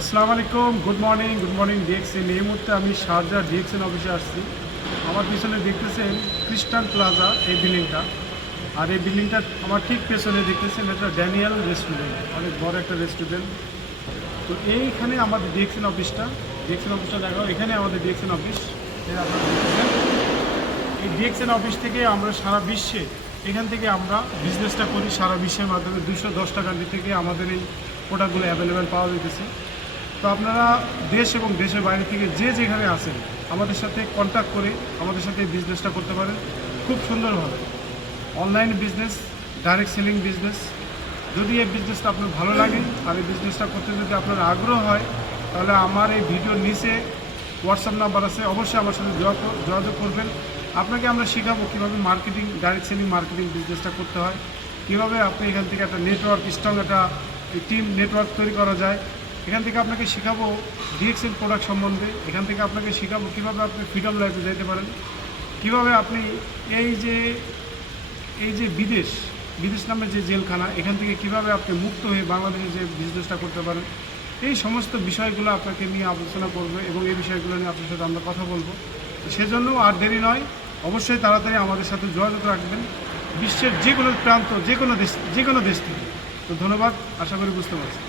আসসালামু আলাইকুম good morning good morning DXN এই মুহূর্তে আমি শারজা ডিএক্সএন অফিসে আসছি। আমার পিছনে দেখতেছেন খ্রিস্টান প্লাজা এই বিল্ডিংটা আর এই বিল্ডিংটা আমার ঠিক পেছনে দেখতেছেন এটা ড্যানিয়েল রেস্টুরেন্ট অনেক বড় একটা রেস্টুরেন্ট তো এইখানে আমাদের ডিএক্সএন অফিসটা ডিএক্সএন অফিসটা দেখাও, এখানে আমাদের ডিএক্সএন অফিস এই ডিএক্সএন অফিস থেকে আমরা সারা বিশ্বে, এখান থেকে আমরা বিজনেসটা করি সারা বিশ্বের মাধ্যমে। দুশো দশটা কান্ট্রি থেকে আমাদের এই প্রোডাক্টগুলো অ্যাভেলেবেল পাওয়া যেতেছে তো আপনারা দেশ এবং দেশের বাইরে থেকে যে যেখানে আছেন, আমাদের সাথে কন্ট্যাক্ট করে আমাদের সাথে বিজনেসটা করতে পারেন। খুব সুন্দরভাবে। Online business direct selling business যদি এই বিজনেসটা আপনার ভালো লাগে, আর এই বিজনেসটা করতে যদি আপনার আগ্রহ হয়, তাহলে আমার এই ভিডিওর নিচে হোয়াটসঅ্যাপ নাম্বার আছে, অবশ্যই আমার সাথে যোগা- যোগাযোগ করবেন। আপনাকে আমরা শেখাবো কীভাবে মার্কেটিং ডাইরেক্ট সেলিং মার্কেটিং বিজনেসটা করতে হয়। কীভাবে আপনি এখান থেকে একটা নেটওয়ার্ক স্ট্রং একটা টিম নেটওয়ার্ক তৈরি করা যায়। এখান থেকে আপনাকে শেখাবো ডিএক্সএল প্রোডাক্ট সম্বন্ধে, এখান থেকে আপনাকে শেখাবো কীভাবে আপনি ফ্রিডম লাইফে যেতে পারেন, কীভাবে আপনি এই যে এই যে বিদেশ বিদেশ নামের যে জেলখানা, এখান থেকে কীভাবে আপনি মুক্ত হয়ে বাংলাদেশে যে বিজনেসটা করতে পারেন, এই সমস্ত বিষয়গুলো আপনাকে নিয়ে আলোচনা করবে এবং এই বিষয়গুলো নিয়ে আপনার সাথে আমরা কথা বলব। সেজন্য আর দেরি নয়, অবশ্যই তাড়াতাড়ি আমাদের সাথে যোগাযোগ রাখবেন, বিশ্বের যে কোনো প্রান্ত যে কোনো দেশ যে কোনো দেশ থেকে। তো ধন্যবাদ, আশা করি বুঝতে পারছি